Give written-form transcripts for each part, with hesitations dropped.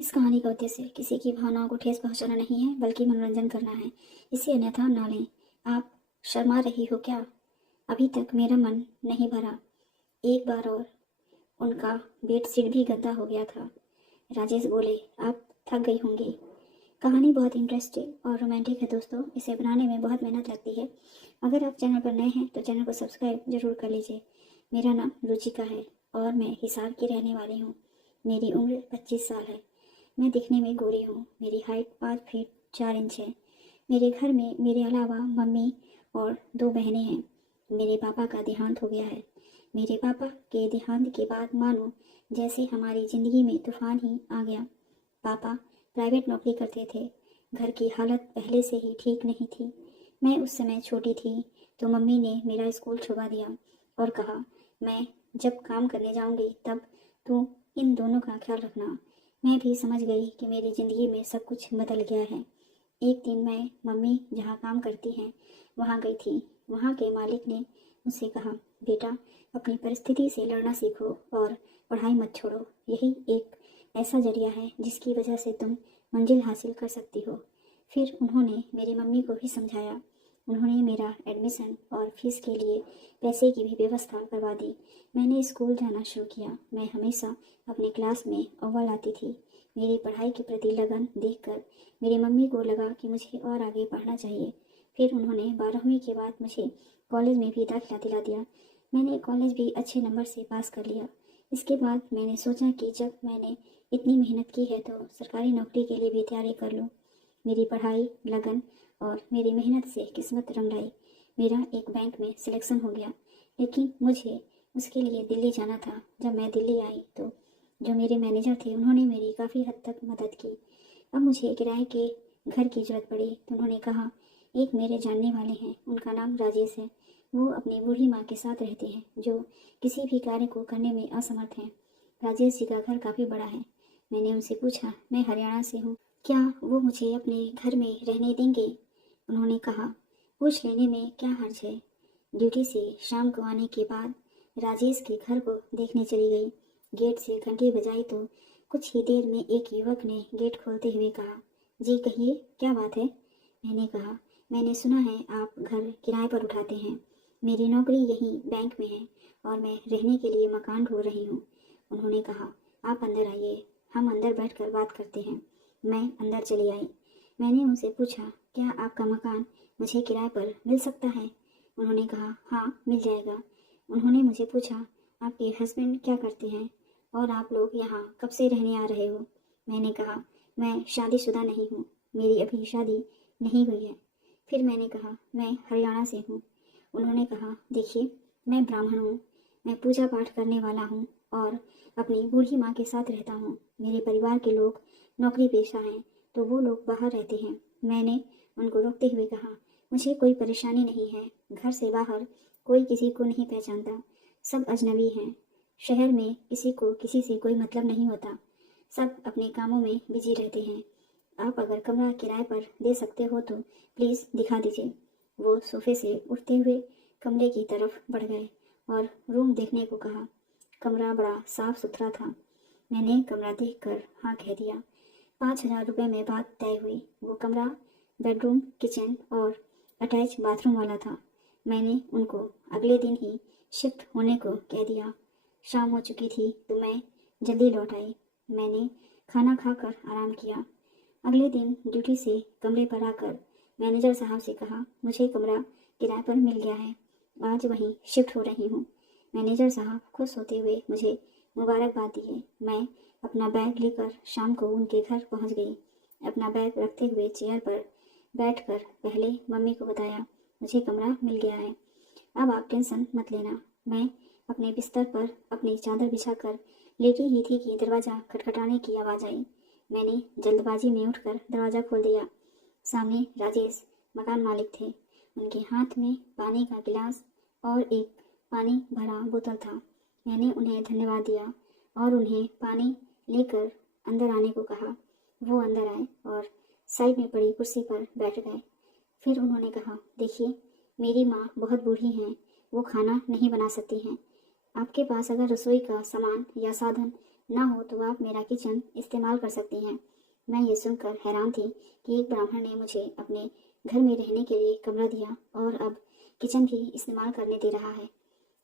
इस कहानी का उद्देश्य किसी की भावनाओं को ठेस पहुंचाना नहीं है, बल्कि मनोरंजन करना है। इसे अन्यथा ना लें। आप शर्मा रही हो क्या? अभी तक मेरा मन नहीं भरा। एक बार और। उनका बेडशीट भी गंदा हो गया था। राजेश बोले, आप थक गई होंगी। कहानी बहुत इंटरेस्टिंग और रोमांटिक है दोस्तों। इसे बनाने में बहुत मेहनत लगती है। अगर आप चैनल पर नए हैं तो चैनल को सब्सक्राइब जरूर कर लीजिए। मेरा नाम रुचिका है और मैं हिसार की रहने वाली हूँ। मेरी उम्र 25 साल है। मैं दिखने में गोरी हूँ। मेरी हाइट 5 फीट 4 इंच है। मेरे घर में मेरे अलावा मम्मी और 2 बहनें हैं। मेरे पापा का देहांत हो गया है। मेरे पापा के देहांत के बाद मानो जैसे हमारी ज़िंदगी में तूफान ही आ गया। पापा प्राइवेट नौकरी करते थे। घर की हालत पहले से ही ठीक नहीं थी। मैं उस समय छोटी थी तो मम्मी ने मेरा स्कूल छुड़वा दिया और कहा, मैं जब काम करने जाऊंगी तब तू इन दोनों का ख्याल रखना। मैं भी समझ गई कि मेरी ज़िंदगी में सब कुछ बदल गया है। एक दिन मैं मम्मी जहाँ काम करती हैं वहाँ गई थी। वहाँ के मालिक ने मुझसे कहा, बेटा अपनी परिस्थिति से लड़ना सीखो और पढ़ाई मत छोड़ो। यही एक ऐसा जरिया है जिसकी वजह से तुम मंजिल हासिल कर सकती हो। फिर उन्होंने मेरी मम्मी को भी समझाया। उन्होंने मेरा एडमिशन और फीस के लिए पैसे की भी व्यवस्था करवा दी। मैंने स्कूल जाना शुरू किया। मैं हमेशा अपनी क्लास में अव्वल आती थी। मेरी पढ़ाई के प्रति लगन देखकर मेरी मम्मी को लगा कि मुझे और आगे पढ़ना चाहिए। फिर उन्होंने 12वीं के बाद मुझे कॉलेज में भी दाखिला दिला दिया। मैंने कॉलेज भी अच्छे नंबर से पास कर लिया। इसके बाद मैंने सोचा कि जब मैंने इतनी मेहनत की है तो सरकारी नौकरी के लिए भी तैयारी कर लूँ। मेरी पढ़ाई, लगन और मेरी मेहनत से किस्मत रंग लाई। मेरा एक बैंक में सिलेक्शन हो गया, लेकिन मुझे उसके लिए दिल्ली जाना था। जब मैं दिल्ली आई तो जो मेरे मैनेजर थे उन्होंने मेरी काफ़ी हद तक मदद की। अब मुझे किराए के घर की ज़रूरत पड़ी तो उन्होंने कहा, एक मेरे जानने वाले हैं, उनका नाम राजेश है। वो अपनी बूढ़ी माँ के साथ रहते हैं जो किसी भी कार्य को करने में असमर्थ हैं। राजेश जी का घर काफ़ी बड़ा है। मैंने उनसे पूछा, मैं हरियाणा से हूँ, क्या वो मुझे अपने घर में रहने देंगे? उन्होंने कहा, पूछ लेने में क्या हर्ज है। ड्यूटी से शाम को आने के बाद राजेश के घर को देखने चली गई। गेट से घंटी बजाई तो कुछ ही देर में एक युवक ने गेट खोलते हुए कहा, जी कहिए, क्या बात है? मैंने कहा, मैंने सुना है आप घर किराए पर उठाते हैं। मेरी नौकरी यहीं बैंक में है और मैं रहने के लिए मकान ढूंढ रही हूँ। उन्होंने कहा, आप अंदर आइए, हम अंदर बैठकर बात करते हैं। मैं अंदर चली आई। मैंने उनसे पूछा, क्या आपका मकान मुझे किराए पर मिल सकता है? उन्होंने कहा, हाँ मिल जाएगा। उन्होंने मुझे पूछा, आपके हस्बैंड क्या करते हैं और आप लोग यहाँ कब से रहने आ रहे हो? मैंने कहा, मैं शादीशुदा नहीं हूँ, मेरी अभी शादी नहीं हुई है। फिर मैंने कहा, मैं हरियाणा से हूँ। उन्होंने कहा, देखिए मैं ब्राह्मण हूँ, मैं पूजा पाठ करने वाला हूँ और अपनी बूढ़ी माँ के साथ रहता हूँ। मेरे परिवार के लोग नौकरी पेशा हैं तो वो लोग बाहर रहते हैं। मैंने उनको रोकते हुए कहा, मुझे कोई परेशानी नहीं है। घर से बाहर कोई किसी को नहीं पहचानता, सब अजनबी हैं। शहर में किसी को किसी से कोई मतलब नहीं होता, सब अपने कामों में बिजी रहते हैं। आप अगर कमरा किराए पर दे सकते हो तो प्लीज़ दिखा दीजिए। वो सोफे से उठते हुए कमरे की तरफ बढ़ गए और रूम देखने को कहा। कमरा बड़ा साफ सुथरा था। मैंने कमरा देखकर हाँ कह दिया। 5,000 रुपये में बात तय हुई। वो कमरा बेडरूम, किचन और अटैच बाथरूम वाला था। मैंने उनको अगले दिन ही शिफ्ट होने को कह दिया। शाम हो चुकी थी तो मैं जल्दी लौट आई। मैंने खाना खाकर आराम किया। अगले दिन ड्यूटी से कमरे पर आकर मैनेजर साहब से कहा, मुझे कमरा किराए पर मिल गया है, आज वहीं शिफ्ट हो रही हूँ। मैनेजर साहब खुश होते हुए मुझे मुबारकबाद दिए। मैं अपना बैग लेकर शाम को उनके घर पहुँच गई। अपना बैग रखते हुए चेयर पर बैठकर पहले मम्मी को बताया, मुझे कमरा मिल गया है, अब आप टेंशन मत लेना। मैं अपने बिस्तर पर अपनी चादर बिछाकर लेटी ही थी कि दरवाज़ा खटखटाने की आवाज़ आई। मैंने जल्दबाजी में उठकर दरवाज़ा खोल दिया। सामने राजेश मकान मालिक थे। उनके हाथ में पानी का गिलास और एक पानी भरा बोतल था। मैंने उन्हें धन्यवाद दिया और उन्हें पानी लेकर अंदर आने को कहा। वो अंदर आए और साइड में पड़ी कुर्सी पर बैठ गए। फिर उन्होंने कहा, देखिए मेरी माँ बहुत बूढ़ी हैं, वो खाना नहीं बना सकती हैं। आपके पास अगर रसोई का सामान या साधन ना हो तो आप मेरा किचन इस्तेमाल कर सकती हैं। मैं ये सुनकर हैरान थी कि एक ब्राह्मण ने मुझे अपने घर में रहने के लिए कमरा दिया और अब किचन भी इस्तेमाल करने दे रहा है।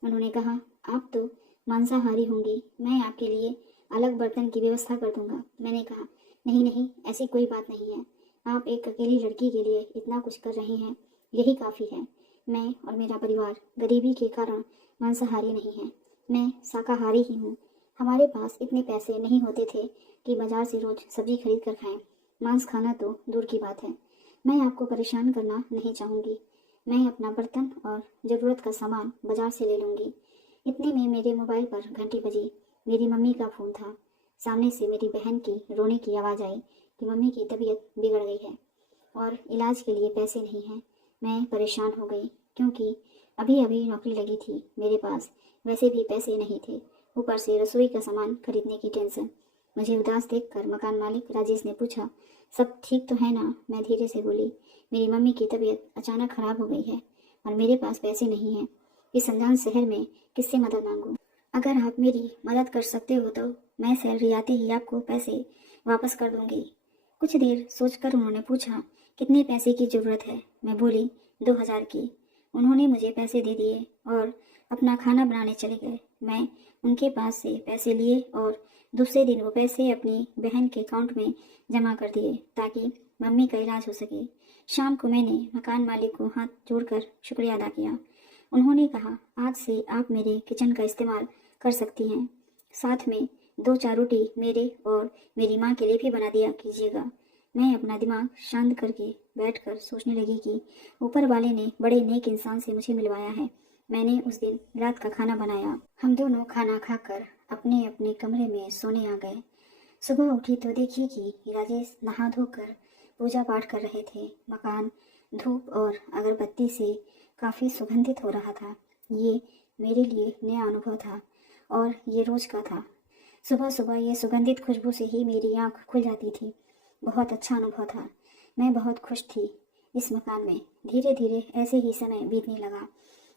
उन्होंने कहा, आप तो मांसाहारी होंगी, मैं आपके लिए अलग बर्तन की व्यवस्था कर दूंगा। मैंने कहा, नहीं नहीं, ऐसी कोई बात नहीं है। आप एक अकेली लड़की के लिए इतना कुछ कर रही हैं, यही काफ़ी है। मैं और मेरा परिवार गरीबी के कारण मांसाहारी नहीं है, मैं शाकाहारी ही हूँ। हमारे पास इतने पैसे नहीं होते थे कि बाजार से रोज सब्जी खरीद कर खाएं। मांस खाना तो दूर की बात है। मैं आपको परेशान करना नहीं चाहूँगी। मैं अपना बर्तन और ज़रूरत का सामान बाजार से ले लूँगी। इतने में मेरे मोबाइल पर घंटी बजी। मेरी मम्मी का फ़ोन था। सामने से मेरी बहन की रोने की आवाज़ आई कि मम्मी की तबीयत बिगड़ गई है और इलाज के लिए पैसे नहीं हैं। मैं परेशान हो गई क्योंकि अभी अभी नौकरी लगी थी, मेरे पास वैसे भी पैसे नहीं थे, ऊपर से रसोई का सामान खरीदने की टेंशन। मुझे उदास देखकर मकान मालिक राजेश ने पूछा, सब ठीक तो है ना? मैं धीरे से बोली, मेरी मम्मी की तबीयत अचानक खराब हो गई है और मेरे पास पैसे नहीं हैं। इस अनजान शहर में किससे मदद मांगूं? अगर आप मेरी मदद कर सकते हो तो मैं सैलरी आते ही आपको पैसे वापस कर दूंगी। कुछ देर सोचकर उन्होंने पूछा, कितने पैसे की ज़रूरत है? मैं बोली, 2000 की। उन्होंने मुझे पैसे दे दिए और अपना खाना बनाने चले गए। मैं उनके पास से पैसे लिए और दूसरे दिन वो पैसे अपनी बहन के अकाउंट में जमा कर दिए ताकि मम्मी का इलाज हो सके। शाम को मैंने मकान मालिक को हाथ जोड़कर शुक्रिया अदा किया। उन्होंने कहा, आज से आप मेरे किचन का इस्तेमाल कर सकती हैं। साथ में 2-4 रोटी मेरे और मेरी माँ के लिए भी बना दिया कीजिएगा। मैं अपना दिमाग शांत करके बैठकर सोचने लगी कि ऊपर वाले ने बड़े नेक इंसान से मुझे मिलवाया है। मैंने उस दिन रात का खाना बनाया। हम दोनों खाना खाकर अपने अपने कमरे में सोने आ गए। सुबह उठी तो देखी कि राजेश नहा धोकर पूजा पाठ कर रहे थे। मकान धूप और अगरबत्ती से काफ़ी सुगंधित हो रहा था। ये मेरे लिए नया अनुभव था और ये रोज का था। सुबह सुबह ये सुगंधित खुशबू से ही मेरी आँख खुल जाती थी। बहुत अच्छा अनुभव था। मैं बहुत खुश थी इस मकान में। धीरे धीरे ऐसे ही समय बीतने लगा।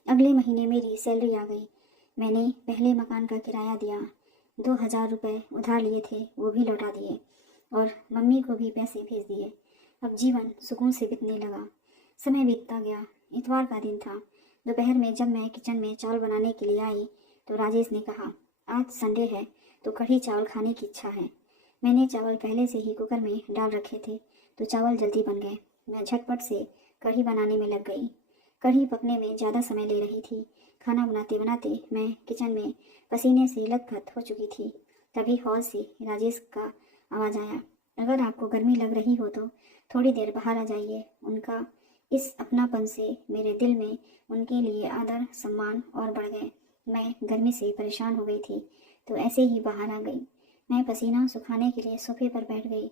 अगले महीने मेरी सैलरी आ गई। मैंने पहले मकान का किराया दिया। 2000 रुपये उधार लिए थे, वो भी लौटा दिए और मम्मी को भी पैसे भेज दिए। अब जीवन सुकून से बीतने लगा। समय बीतता गया। इतवार का दिन था। दोपहर में जब मैं किचन में चावल बनाने के लिए आई तो राजेश ने कहा, आज संडे है तो कढ़ी चावल खाने की इच्छा है। मैंने चावल पहले से ही कुकर में डाल रखे थे तो चावल जल्दी बन गए। मैं झटपट से कढ़ी बनाने में लग गई। कढ़ी पकने में ज़्यादा समय ले रही थी। खाना बनाते बनाते मैं किचन में पसीने से लथपथ हो चुकी थी। तभी हॉल से राजेश का आवाज़ आया, अगर आपको गर्मी लग रही हो तो थोड़ी देर बाहर आ जाइए। उनका इस अपनापन से मेरे दिल में उनके लिए आदर सम्मान और बढ़ गए। मैं गर्मी से परेशान हो गई थी तो ऐसे ही बाहर आ गई। मैं पसीना सुखाने के लिए सोफे पर बैठ गई।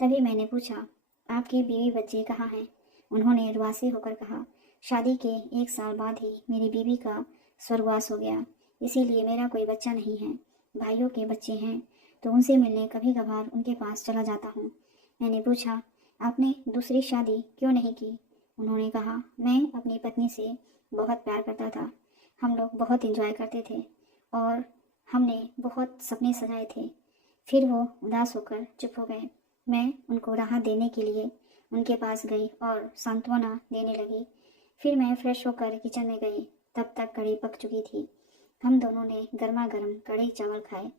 तभी मैंने पूछा, आपके बीवी बच्चे कहाँ हैं? उन्होंने रुआसे होकर कहा, शादी के 1 साल बाद ही मेरी बीवी का स्वर्गवास हो गया, इसीलिए मेरा कोई बच्चा नहीं है। भाइयों के बच्चे हैं तो उनसे मिलने कभी कभार उनके पास चला जाता हूँ। मैंने पूछा, आपने दूसरी शादी क्यों नहीं की? उन्होंने कहा, मैं अपनी पत्नी से बहुत प्यार करता था। हम लोग बहुत एंजॉय करते थे और हमने बहुत सपने सजाए थे। फिर वो उदास होकर चुप हो गए। मैं उनको राहत देने के लिए उनके पास गई और सांत्वना देने लगी। फिर मैं फ्रेश होकर किचन में गई। तब तक कढ़ी पक चुकी थी। हम दोनों ने गर्मा गर्म कढ़ी चावल खाए।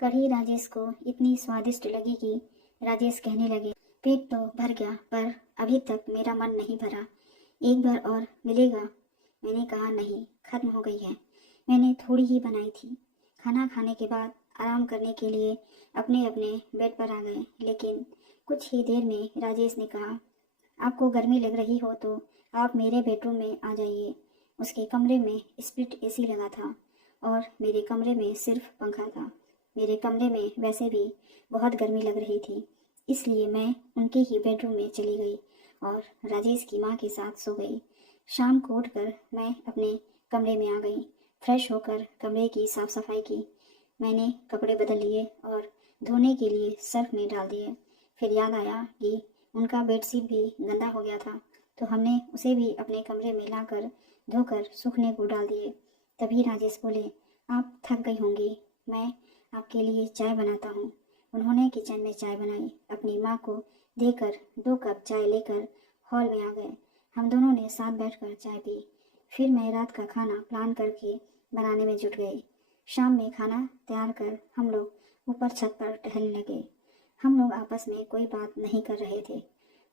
कढ़ी राजेश को इतनी स्वादिष्ट लगी कि राजेश कहने लगे, पेट तो भर गया पर अभी तक मेरा मन नहीं भरा, एक बार और मिलेगा? मैंने कहा, नहीं, खत्म हो गई है। मैंने थोड़ी ही बनाई थी। खाना खाने के बाद आराम करने के लिए अपने अपने बेड पर आ गए। लेकिन कुछ ही देर में राजेश ने कहा, आपको गर्मी लग रही हो तो आप मेरे बेडरूम में आ जाइए। उसके कमरे में स्प्लिट एसी लगा था और मेरे कमरे में सिर्फ पंखा था। मेरे कमरे में वैसे भी बहुत गर्मी लग रही थी, इसलिए मैं उनके ही बेडरूम में चली गई और राजेश की माँ के साथ सो गई। शाम को उठकर मैं अपने कमरे में आ गई। फ्रेश होकर कमरे की साफ सफाई की। मैंने कपड़े बदल लिए और धोने के लिए सर्फ में डाल दिए। फिर याद आया कि उनका बेडशीट भी गंदा हो गया था तो हमने उसे भी अपने कमरे में लाकर धोकर सूखने को डाल दिए। तभी राजेश बोले, आप थक गई होंगी, मैं आपके लिए चाय बनाता हूँ। उन्होंने किचन में चाय बनाई। अपनी माँ को देकर 2 कप चाय लेकर हॉल में आ गए। हम दोनों ने साथ बैठकर चाय पी। फिर मैं रात का खाना प्लान करके बनाने में जुट गई। शाम में खाना तैयार कर हम लोग ऊपर छत पर टहलने लगे। हम लोग आपस में कोई बात नहीं कर रहे थे।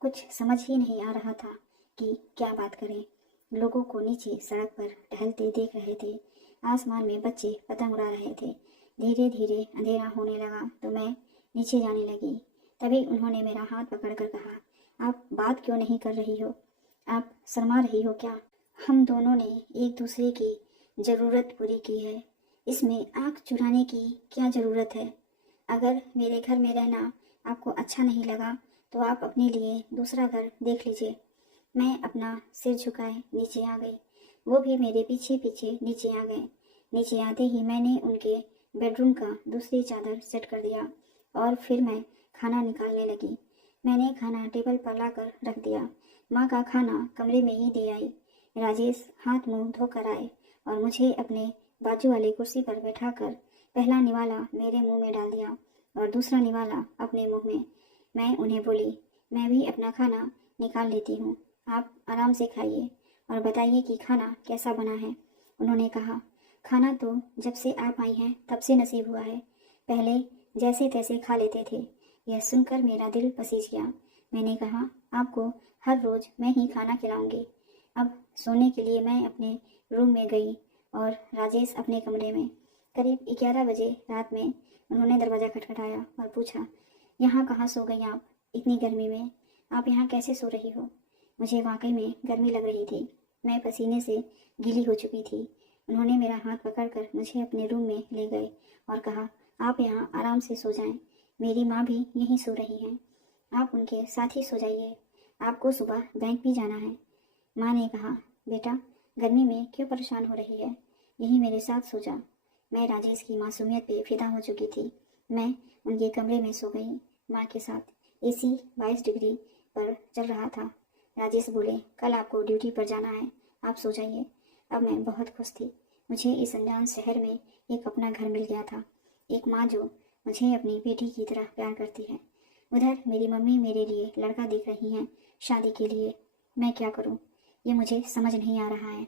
कुछ समझ ही नहीं आ रहा था कि क्या बात करें। लोगों को नीचे सड़क पर टहलते देख रहे थे। आसमान में बच्चे पतंग उड़ा रहे थे। धीरे धीरे अंधेरा होने लगा तो मैं नीचे जाने लगी। तभी उन्होंने मेरा हाथ पकड़कर कहा, आप बात क्यों नहीं कर रही हो? आप शर्मा रही हो क्या? हम दोनों ने एक दूसरे की ज़रूरत पूरी की है। इसमें आँख चुराने की क्या ज़रूरत है? अगर मेरे घर में रहना आपको अच्छा नहीं लगा तो आप अपने लिए दूसरा घर देख लीजिए। मैं अपना सिर झुकाए नीचे आ गई। वो भी मेरे पीछे पीछे नीचे आ गए। नीचे आते ही मैंने उनके बेडरूम का दूसरी चादर सेट कर दिया और फिर मैं खाना निकालने लगी। मैंने खाना टेबल पर लाकर रख दिया। माँ का खाना कमरे में ही दे आई। राजेश हाथ मुंह धोकर आए और मुझे अपने बाजू वाली कुर्सी पर बैठाकर पहला निवाला मेरे मुंह में डाल दिया और दूसरा निवाला अपने मुंह में। मैं उन्हें बोली, मैं भी अपना खाना निकाल लेती हूँ, आप आराम से खाइए और बताइए कि खाना कैसा बना है। उन्होंने कहा, खाना तो जब से आप आई हैं तब से नसीब हुआ है। पहले जैसे तैसे खा लेते थे। यह सुनकर मेरा दिल पसीज गया। मैंने कहा, आपको हर रोज़ मैं ही खाना खिलाऊंगी। अब सोने के लिए मैं अपने रूम में गई और राजेश अपने कमरे में। करीब 11 बजे रात में उन्होंने दरवाज़ा खटखटाया और पूछा, यहाँ कहाँ सो गई आप? इतनी गर्मी में आप यहाँ कैसे सो रही हो? मुझे वाकई में गर्मी लग रही थी। मैं पसीने से गीली हो चुकी थी। उन्होंने मेरा हाथ पकड़कर मुझे अपने रूम में ले गए और कहा, आप यहाँ आराम से सो जाएं। मेरी माँ भी यहीं सो रही हैं। आप उनके साथ ही सो जाइए। आपको सुबह बैंक भी जाना है। माँ ने कहा, बेटा गर्मी में क्यों परेशान हो रही है? यहीं मेरे साथ सो जा। मैं राजेश की मासूमियत पे फिदा हो चुकी थी। मैं उनके कमरे में सो गई माँ के साथ। एसी 22 डिग्री पर चल रहा था। राजेश बोले, कल आपको ड्यूटी पर जाना है, आप सो जाइए। अब मैं बहुत खुश थी। मुझे इस अनजान शहर में एक अपना घर मिल गया था। एक माँ जो मुझे अपनी बेटी की तरह प्यार करती है। उधर मेरी मम्मी मेरे लिए लड़का देख रही हैं शादी के लिए। मैं क्या करूं? ये मुझे समझ नहीं आ रहा है।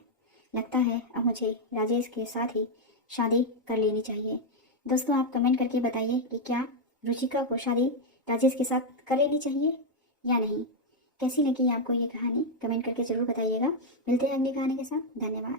लगता है अब मुझे राजेश के साथ ही शादी कर लेनी चाहिए। दोस्तों, आप कमेंट करके बताइए कि क्या रुचिका को शादी राजेश के साथ कर लेनी चाहिए या नहीं। कैसी लगी आपको ये कहानी? कमेंट करके ज़रूर बताइएगा। मिलते हैं अगली कहानी के साथ। धन्यवाद।